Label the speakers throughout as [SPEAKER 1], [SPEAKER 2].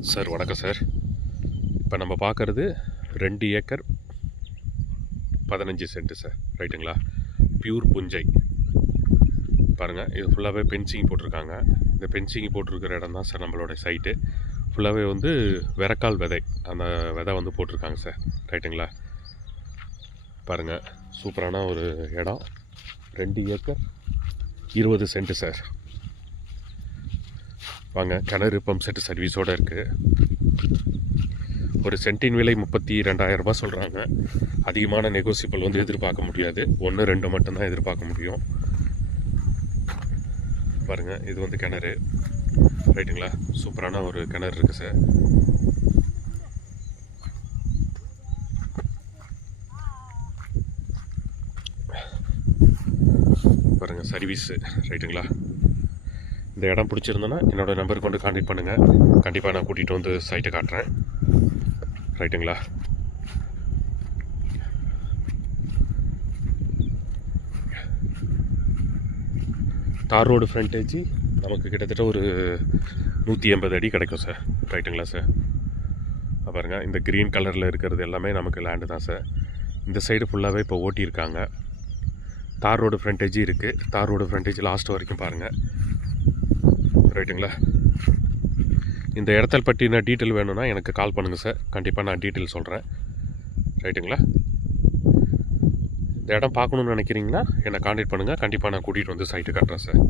[SPEAKER 1] Sir வணக்கம் sir. இப்போ நம்ம பார்க்குறது ரெண்டு ஏக்கர் பதினஞ்சு சென்ட்டு சார். ரைட்டுங்களா? பியூர் புஞ்சை. பாருங்கள் இது ஃபுல்லாகவே பென்சிங் போட்டிருக்காங்க. இந்த பென்சிங் போட்டிருக்கிற இடம் தான் சார் நம்மளோட சைட்டு ஃபுல்லாகவே வந்து விரக்கால் விதை அந்த விதை வந்து போட்டிருக்காங்க சார். ரைட்டுங்களா? பாருங்கள் சூப்பரான ஒரு இடம். ரெண்டு ஏக்கர் இருபது சென்ட்டு சார். வாங்க. கிணறு பம்ப் செட்டு சர்வீஸோடு இருக்குது ஒரு சென்டின் விலை முப்பத்தி ரெண்டாயிரம் ரூபாய் சொல்கிறாங்க அதிகமான நெகோசியபிள் வந்து எதிர்பார்க்க முடியாது. ஒன்று ரெண்டு மட்டும்தான் எதிர்பார்க்க முடியும். பாருங்கள் இது வந்து கிணறு. ரைட்டுங்களா? சூப்பரான ஒரு கிணறு இருக்குது சார் பாருங்கள் சர்வீஸு ரைட்டுங்களா? இந்த இடம் பிடிச்சிருந்தோன்னா என்னோடய நம்பருக்கு கொண்டு காண்டக்ட் பண்ணுங்கள் கண்டிப்பாக நான் கூட்டிகிட்டு வந்து சைட்டை காட்டுறேன். ரைட்டுங்களா தார் ரோடு ஃப்ரண்டேஜ் நமக்கு கிட்டத்தட்ட ஒரு நூற்றி எண்பது அடி கிடைக்கும் சார் ரைட்டுங்களா சார் பாருங்கள் பாருங்க. இந்த க்ரீன் கலரில் இருக்கிறது எல்லாமே நமக்கு லேண்டு தான் சார் இந்த சைடு ஃபுல்லாகவே இப்போ ஓட்டியிருக்காங்க. தார் ரோடு ஃப்ரண்டேஜ் இருக்குது தார் ரோடு ஃப்ரண்டேஜ் லாஸ்ட் வரைக்கும் பாருங்கள் ரைட்டுங்களா இந்த இடத்தல் பற்றின டீட்டெயில் வேணும்னா எனக்கு கால் பண்ணுங்கள் சார். கண்டிப்பாக நான் டீட்டெயில் சொல்கிறேன் ரைட்டுங்களா? இந்த இடம் பார்க்கணுன்னு நினைக்கிறீங்கன்னா என்னை காண்டாக்ட் பண்ணுங்கள் கண்டிப்பாக நான் கூட்டிகிட்டு வந்து சைட்டு காட்டுறேன் சார்.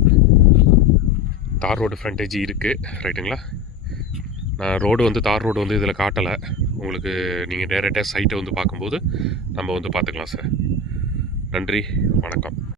[SPEAKER 1] தார் ரோடு ஃப்ரண்டேஜ் இருக்குது ரைட்டுங்களா? நான் ரோடு வந்து தார் ரோடு வந்து இதில் காட்டலை. உங்களுக்கு நீங்கள் டேரெக்டாக சைட்டை வந்து பார்க்கும்போது நம்ம வந்து பார்த்துக்கலாம் சார். நன்றி. வணக்கம்.